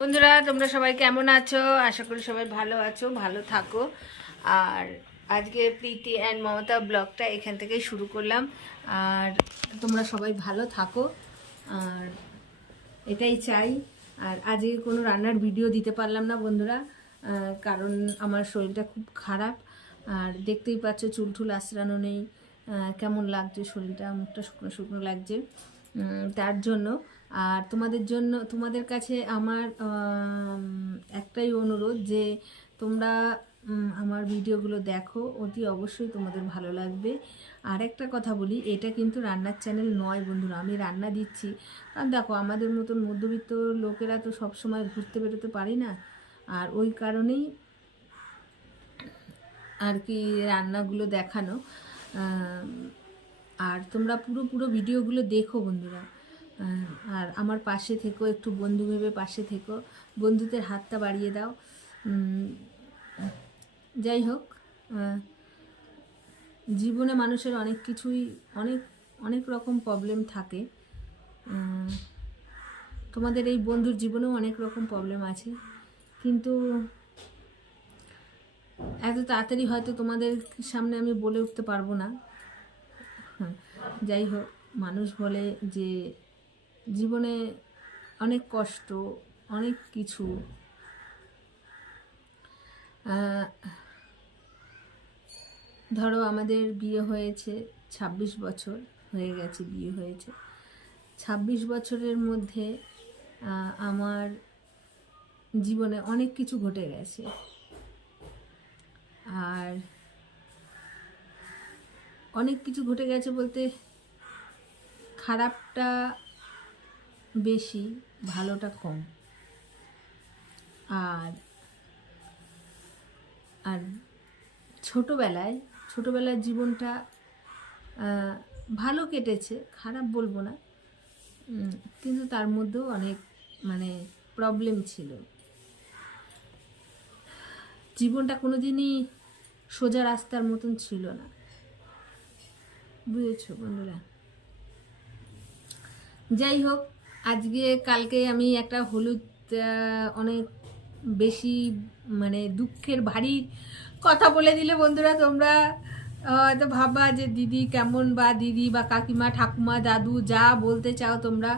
বন্ধুরা, তোমরা সবাই কেমন আছো? আশা করি সবাই ভালো আছো, ভালো থাকো। আর আজকে প্রীতি অ্যান্ড মমতা ব্লগটা এখান থেকেই শুরু করলাম। আর তোমরা সবাই ভালো থাকো। আর এটাই চাই। আর আজকে কোনো রান্নার ভিডিও দিতে পারলাম না বন্ধুরা কারণ আমার শরীরটা খুব খারাপ। আর দেখতেই পাচ্ছ চুল টুল আশ্রানো নেই। কেমন লাগছে শরীরটা? মুখটা শুকনো শুকনো লাগছে। তার জন্য আর তোমাদের জন্য, তোমাদের কাছে আমার একটাই অনুরোধ যে তোমরা আমার ভিডিওগুলো দেখো, অতি অবশ্যই তোমাদের ভালো লাগবে। আর একটা কথা বলি, এটা কিন্তু রান্নার চ্যানেল নয় বন্ধুরা, আমি রান্না দিচ্ছি। কারণ দেখো, আমাদের মতন মধ্যবিত্ত লোকেরা তো সব সময় ঘুরতে বেরোতে পারি না। আর ওই কারণেই আর কি রান্নাগুলো দেখানো। আর তোমরা পুরো পুরো ভিডিওগুলো দেখো বন্ধুরা। আর আমার পাশে থেকো একটু বন্ধু ভেবে পাশে থেকো। বন্ধুদের হাতটা বাড়িয়ে দাও। যাই হোক জীবনে মানুষের অনেক কিছুই অনেক অনেক রকম প্রবলেম থাকে। তোমাদের এই বন্ধুর জীবনেও অনেক রকম প্রবলেম আছে। কিন্তু এত তাড়াতাড়ি হয়তো তোমাদের সামনে আমি বলে উঠতে পারব না। হ্যাঁ, যাই হোক মানুষ বলে যে জীবনে অনেক কষ্ট, অনেক কিছু। ধরো আমাদের বিয়ে হয়েছে, ছাব্বিশ বছর হয়ে গেছে বিয়ে হয়েছে। ছাব্বিশ বছরের মধ্যে আমার জীবনে অনেক কিছু ঘটে গেছে। আর অনেক কিছু ঘটে গেছে বলতে, খারাপটা বেশি, ভালোটা কম। আর আর ছোটোবেলায়, ছোটোবেলার জীবনটা ভালো কেটেছে, খারাপ বলব না। কিন্তু তার মধ্যেও অনেক মানে প্রবলেম ছিল। জীবনটা কোনোদিনই সোজা রাস্তার মতন ছিল না। বুঝেছ বন্ধুরা? যাই হোক আজকে কালকে আমি একটা হলুদ অনেক বেশি মানে দুঃখের, ভারী কথা বলে দিলে বন্ধুরা তোমরা হয়তো ভাববা যে দিদি কেমন বা দিদি বা কাকিমা, ঠাকুমা, দাদু যা বলতে চাও তোমরা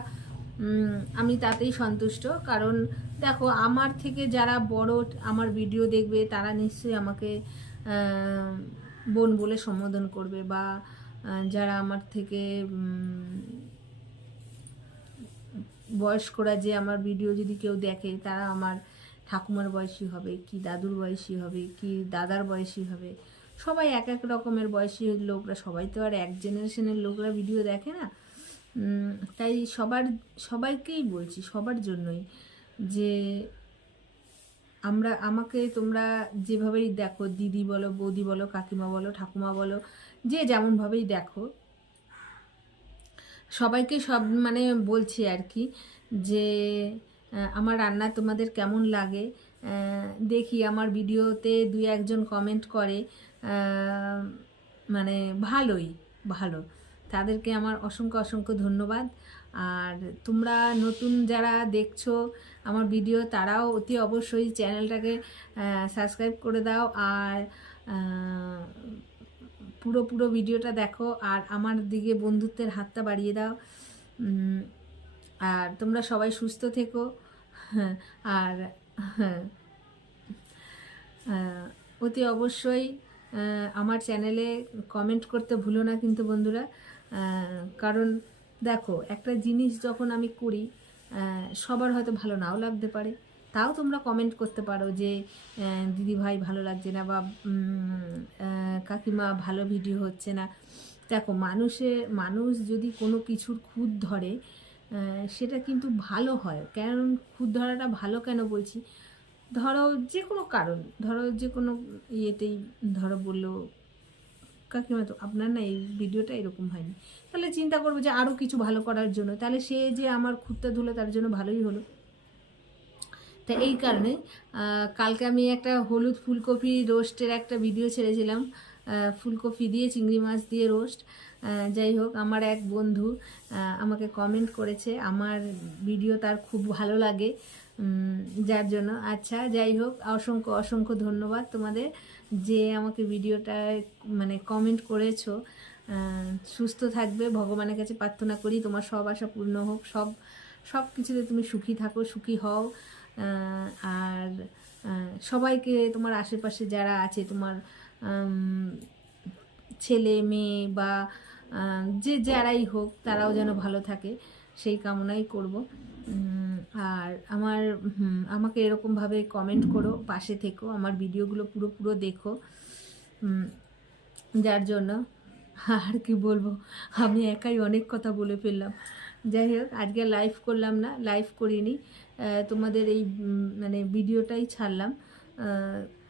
আমি তাতেই সন্তুষ্ট। কারণ দেখো, আমার থেকে যারা বড় আমার ভিডিও দেখবে তারা নিশ্চয়ই আমাকে বোন বলে সম্বোধন করবে বা যারা আমার থেকে বয়স্করা যে আমার ভিডিও যদি কেউ দেখে, তারা আমার ঠাকুমার বয়সী হবে, কি দাদুর বয়সী হবে, কি দাদার বয়সী হবে। সবাই এক এক রকমের বয়সী লোকরা, সবাই তো আর এক জেনারেশনের লোকরা ভিডিও দেখে না। তাই সবার, সবাইকেই বলছি, সবার জন্যই যে আমরা, আমাকে তোমরা যেভাবেই দেখো, দিদি বলো, বৌদি বলো, কাকিমা বলো, ঠাকুমা বলো, যে যেমনভাবেই দেখো সবাইকে সব মানে বলছি আর কি যে আমার রান্না তোমাদের কেমন লাগে? দেখি, আমার ভিডিওতে দুই একজন কমেন্ট করে মানে ভালোই, ভালো। তাদেরকে আমার অসংখ্য অসংখ্য ধন্যবাদ। আর তোমরা নতুন যারা দেখছ আমার ভিডিও, তারাও অতি অবশ্যই চ্যানেলটাকে সাবস্ক্রাইব করে দাও। আর পুরো পুরো ভিডিওটা দেখো আর আমার দিকে বন্ধুত্বের হাতটা বাড়িয়ে দাও। আর তোমরা সবাই সুস্থ থেকো। আর অতি অবশ্যই আমার চ্যানেলে কমেন্ট করতে ভুলো না কিন্তু বন্ধুরা। কারণ দেখো, একটা জিনিস যখন আমি করি সবার হয়তো ভালো নাও লাগতে পারে। তাও তোমরা কমেন্ট করতে পারো যে দিদি ভাই ভালো লাগছে না বা কাকিমা ভালো ভিডিও হচ্ছে না। দেখো, মানুষে, মানুষ যদি কোনো কিছুর খুদ ধরে সেটা কিন্তু ভালো হয়। কারণ খুদ ধরাটা ভালো কেন বলছি? ধরো যে কোনো কারণ, ধরো যে কোনো ইয়েতেই ধরো বলল, কাকিমা, তো আপনার না এই ভিডিওটা এরকম হয়নি। তাহলে চিন্তা করব যে আরও কিছু ভালো করার জন্য। তাহলে সে যে আমার খুঁতটা ধুলো তার জন্য ভালোই হলো। তা এই কারণে কালকে আমি একটা হলুদ ফুলকপি রোস্টের একটা ভিডিও ছেড়েছিলাম। ফুলকপি দিয়ে, চিংড়ি মাছ দিয়ে রোস্ট। যাই হোক, আমার এক বন্ধু আমাকে কমেন্ট করেছে, আমার ভিডিও তার খুব ভালো লাগে। যার জন্য আচ্ছা যাই হোক, অসংখ্য অসংখ্য ধন্যবাদ তোমাদের যে আমাকে ভিডিওটা মানে কমেন্ট করেছ। সুস্থ থাকবে, ভগবানের কাছে প্রার্থনা করি, তোমার সব আশা পূর্ণ হোক, সব সব কিছুতে তুমি সুখী থাকো, সুখী হও। আর সবাইকে তোমার আশেপাশে যারা আছে, তোমার ছেলে, মেয়ে বা যে যারাই হোক, তারাও যেন ভালো থাকে, সেই কামনাই করব। আর আমার আমাকে এরকমভাবে কমেন্ট করো, পাশে থেকো, আমার ভিডিওগুলো পুরো পুরো দেখো। যার জন্য আর কি বলব, আমি একাই অনেক কথা বলে ফেললাম। যাই হোক, আজকে লাইভ করলাম না লাইভ করিনি। তোমাদের এই মানে ভিডিওটাই ছাড়লাম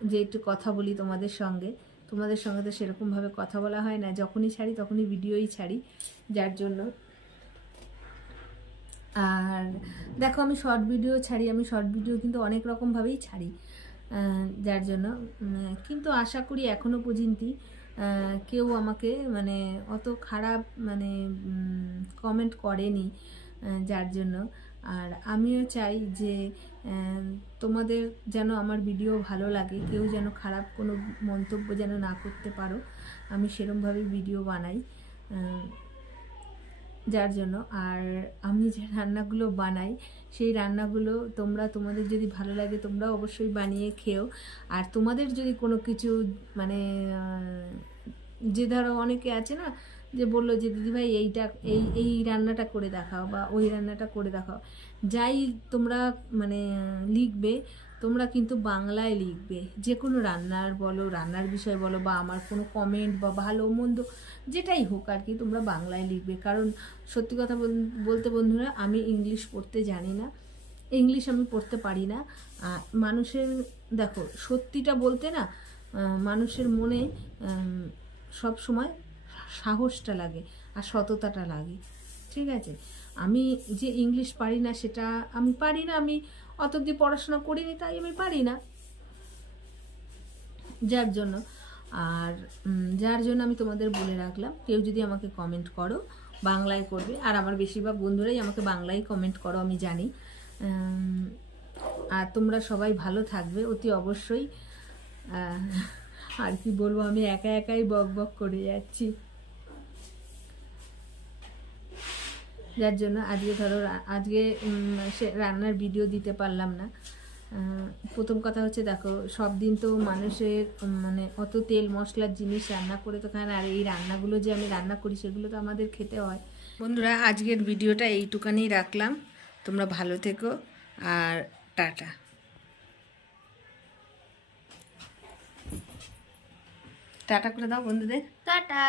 যে একটু কথা বলি তোমাদের সঙ্গে। তোমাদের সঙ্গে তো সেরকমভাবে কথা বলা হয় না, যখনই ছাড়ি তখনই ভিডিওই ছাড়ি, যার জন্য। আর দেখো, আমি শর্ট ভিডিও ছাড়ি, আমি শর্ট ভিডিও কিন্তু অনেক রকমভাবেই ছাড়ি যার জন্য কিন্তু আশা করি এখনও পর্যন্ত কেউ আমাকে মানে অত খারাপ মানে কমেন্ট করেনি যার জন্য। আর আমিও চাই যে তোমাদের যেন আমার ভিডিও ভালো লাগে, কেউ যেন খারাপ কোনো মন্তব্য যেন না করতে পারো, আমি সেরমভাবেই ভিডিও বানাই যার জন্য। আর আমি যে রান্নাগুলো বানাই, সেই রান্নাগুলো তোমরা, তোমাদের যদি ভালো লাগে, তোমরা অবশ্যই বানিয়ে খেও। আর তোমাদের যদি কোনো কিছু মানে যে ধরো অনেকে আছে না যে বলল যে দিদিভাই এইটা, এই এই রান্নাটা করে দেখাও বা ওই রান্নাটা করে দেখাও। যাই তোমরা মানে লিখবে, তোমরা কিন্তু বাংলায় লিখবে। যে কোনো রান্নার বলো, রান্নার বিষয় বলো বা আমার কোনো কমেন্ট বা ভালো, মন্দ, যেটাই হোক আর কি, তোমরা বাংলায় লিখবে। কারণ সত্যি কথা বল- বলতে বন্ধুরা, আমি ইংলিশ পড়তে জানি না। ইংলিশ আমি পড়তে পারি না। মানুষের, দেখো, সত্যিটা বলতে না মানুষের মনে সব সময় সাহসটা লাগে আর সততাটা লাগে। ঠিক আছে? আমি যে ইংলিশ পারি না সেটা আমি পারি না, আমি অত অব্দি পড়াশোনা করিনি তাই আমি পারি না। যার জন্য। আর যার জন্য আমি তোমাদের বলে রাখলাম, কেউ যদি আমাকে কমেন্ট করো, বাংলায় করবে। আর আমার বেশিরভাগ বন্ধুরাই আমাকে বাংলায় কমেন্ট করো, আমি জানি। আর তোমরা সবাই ভালো থাকবে, অতি অবশ্যই। আর কি বলব, আমি একা একাই বক বক করে যাচ্ছি। যার জন্য আজকে ধরো আজকে সে রান্নার ভিডিও দিতে পারলাম না। প্রথম কথা হচ্ছে দেখো, সব দিন তো মানুষের মানে অত তেল মশলার জিনিস রান্না করে তো খায় না। আর এই রান্নাগুলো যে আমি রান্না করি সেগুলো তো আমাদের খেতে হয়। বন্ধুরা, আজকের ভিডিওটা এইটুকানি রাখলাম। তোমরা ভালো থেকো আর টাটা। টাটা করে দাও বন্ধুদের। টাটা।